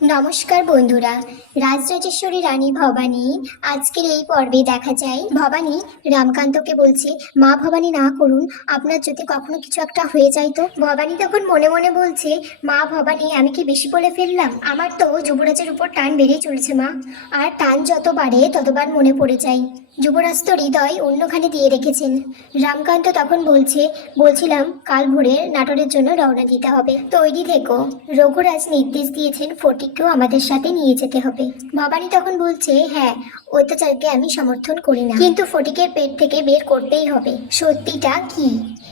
নমস্কার বন্ধুরা, রাজরাজেশ্বরী রানী ভবানী। আজকের এই পর্বে দেখা যায়, ভবানী রামকান্তকে বলছে, মা ভবানী, না করুন, আপনার যদি কখনো কিছু একটা হয়ে যায় তো? ভবানী তখন মনে মনে বলছে, মা ভবানী, আমি কি বেশি বলে ফেললাম? আমার তো যুবরাজের উপর টান বেড়েই চলেছে, মা। আর টান যত বাড়ে, ততবার মনে পড়ে যায়। যুবরাজ তো হৃদয় অন্যখানে দিয়ে রেখেছেন। রামকান্ত তখন বলছে, বলছিলাম, কাল ভোরে নাটোরের জন্য রওনা দিতে হবে। তৈরি থেকো। রঘুরাজ নির্দেশ দিয়েছেন ফটিককেও আমাদের সাথে নিয়ে যেতে হবে। ভবানী তখন বলছে হ্যাঁ অত্যাচারকে আমি সমর্থন করি না। কিন্তু ফটিকের পেট থেকে বের করতেই হবে। সত্যিটা কি?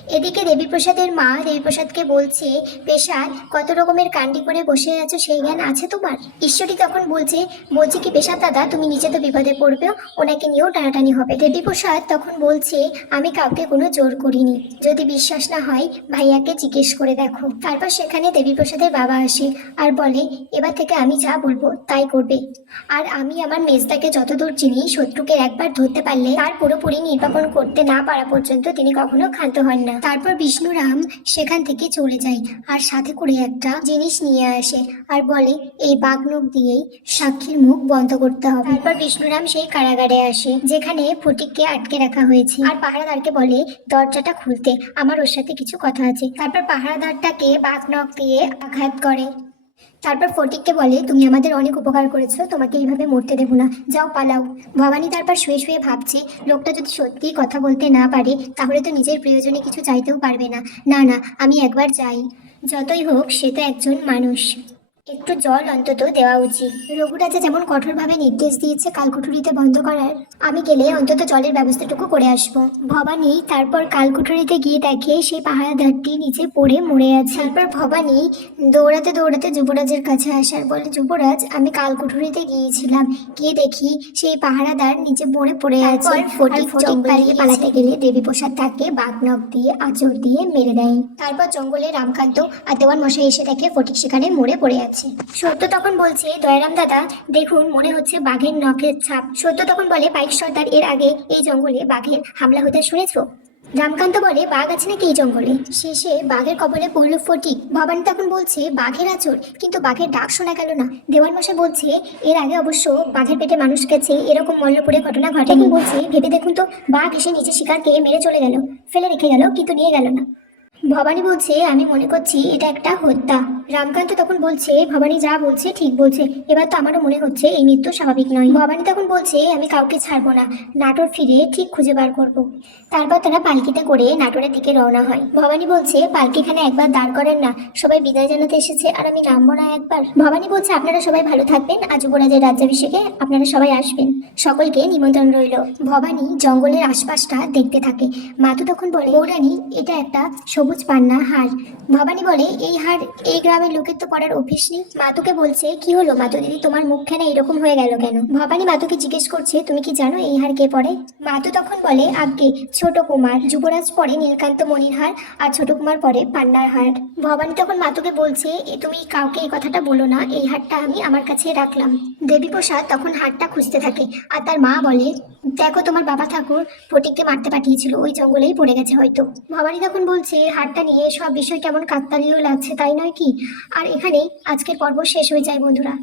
এদিকে দেবীপ্রসাদের মা দেবীপ্রসাদকে বলছে পেশাদ কত রকমের কাণ্ডি করে বসে আছো সেই জ্ঞান আছে তোমার? ঈশ্বরী তখন বলছে বলছে কি পেশাদ দাদা, তুমি নিজে তো বিপদে পড়বেও, ওনাকে নিয়েও টানাটানি হবে। দেবীপ্রসাদ তখন বলছে, আমি কাউকে কোনো জোর করিনি। যদি বিশ্বাস না হয়, ভাইয়াকে জিজ্ঞেস করে দেখো। তারপর সেখানে দেবীপ্রসাদের বাবা আসে, আর বলে, এবার থেকে আমি যা বলব, তাই করবে। আর আমি আমার মেজদাকে যতদূর চিনি, শত্রুকে একবার ধরতে পারলে তার পুরোপুরি নির্বাপন করতে না পারা পর্যন্ত তিনি কখনো ক্ষান্ত হন না। তারপর বিষ্ণুরাম সেখান থেকে চলে যায় আর সাথে করে একটা জিনিস নিয়ে আসে আর বলে, এই বাঘনখ দিয়েই সাক্ষীর মুখ বন্ধ করতে হবে। তারপর বিষ্ণুরাম সেই কারাগারে আসে, যেখানে ফটিককে আটকে রাখা হয়েছে। আর পাহারাদারকে বলে, দরজাটা খুলতে, আমার ওর সাথে কিছু কথা আছে। তারপর পাহারাদারটাকে বাঘনখ দিয়ে আঘাত করে। তারপর ফটিককে বলে, তুমি আমাদের অনেক উপকার করেছ, তোমাকে এইভাবে মরতে দেবো না। যাও, পালাও। ভবানী তারপর শুয়ে শুয়ে ভাবছে, লোকটা যদি সত্যি কথা বলতে না পারে, তাহলে তো নিজের প্রয়োজনে কিছু চাইতেও পারবে না। না না, আমি একবার যাই। যতই হোক, সে তো একজন মানুষ। একটু জল অন্তত দেওয়া উচিত। রঘুরাজা যেমন কঠোরভাবে নির্দেশ দিয়েছে কালকুঠুরিতে বন্ধ করার আমি গেলে অন্তত জলের ব্যবস্থাটুকু করে আসব। ভবানী তারপর কালকুঠুরিতে গিয়ে দেখে সেই পাহারাদারটি নিচে পড়ে মরে আছে। তারপর ভবানী দৌড়াতে দৌড়াতে যুবরাজের কাছে আসার বলে যুবরাজ আমি কালকুঠুরিতে গিয়েছিলাম। গিয়ে দেখি সেই পাহারাদার নিচে মরে পড়ে আছে। ফটিক ফটিক পালিয়ে পালাতে গেলে দেবীপ্রসাদ তাকে বাঘনখ দিয়ে আঁচড় দিয়ে মেরে দেয়। তারপর জঙ্গলে রামকান্ত আর দেওয়ান মশাই এসে দেখে ফটিক সেখানে মরে পড়ে আছে। সত্য তখন বলছে, দয়ারাম দাদা, দেখুন, মনে হচ্ছে বাঘের নখের ছাপ। সত্য তখন বলে, পাইক সর্দার, এর আগে এই জঙ্গলে বাঘের হামলা হতে শুনেছো? রামকান্ত বলে, বাঘ আছে নাকি এই জঙ্গলে? শেষে বাঘের কবলে পড়ল ফটিক ভবানী তখন বলছে, বাঘের আচর, কিন্তু বাঘের ডাক শোনা গেল না। দেওয়ান মশাই বলছে, এর আগে অবশ্য বাঘের পেটে মানুষ গেছে, এরকম মল্লপুরে ঘটনা ঘটেনি। বলছে, ভেবে দেখুন তো, বাঘ এসে নিচে শিকারকে মেরে চলে গেল, ফেলে রেখে গেল, কিন্তু নিয়ে গেল না। ভবানী বলছে, আমি মনে করছি এটা একটা হত্যা। রামকান্ত তখন বলছে, ভবানী যা বলছে ঠিক বলছে। এবার তো আমারও মনে হচ্ছে এই মৃত্যু স্বাভাবিক নয়। ভবানী তখন বলছে, আমি কাউকে ছাড়বো না। নাটোর ফিরে ঠিক খুঁজে বার করব। তারপর তারা পালকিতে করে নাটোরের দিকে রওনা হয়। ভবানী বলছে, পালকিখানে একবার দাঁড় করেন না। সবাই বিদায় জানাতে এসেছে আর আমি নামবো না একবার। ভবানী বলছে, আপনারা সবাই ভালো থাকবেন। আজ যুবরাজের রাজ্যাভিষেকে আপনারা সবাই আসবেন। সকলকে নিমন্ত্রণ রইল। ভবানী জঙ্গলের আশপাশটা দেখতে থাকে। মাতু তখন বলে বৌরানী এটা একটা সবুজ পান্না হার। ভবানী বলে, এই হার, এই গ্রামের লোকের তো পড়ার অভ্যেস নেই। মাতুকে বলছে, কি হলো মাতু দিদি, তোমার মুখখানা এরকম হয়ে গেল কেন? ভবানী মাতুকে জিজ্ঞেস করছে, তুমি কি জানো এই হার কে পড়ে? মাতু তখন বলে আগে ছোট কুমার। যুবরাজ পড়ে নীলকান্ত মণির হার আর ছোট কুমার পরে পান্নার হার। ভবানী তখন মাতুকে বলছে তুমি কাউকে এই কথাটা বলো না, এই হারটা আমি আমার কাছে রাখলাম। দেবীপ্রসাদ তখন হাটটা খুঁজতে থাকে আর তার মা বলে, দেখো তোমার বাবা ঠাকুর ফটিককে মারতে পাঠিয়েছিল, ওই জঙ্গলেই পড়ে গেছে হয়তো। ভবানী তখন বলছে হাটটা নিয়ে সব বিষয় কেমন কাকতালীয় লাগছে, তাই নয় কি? আর এখানেই আজকের পর্ব শেষ হয়ে যায় বন্ধুরা।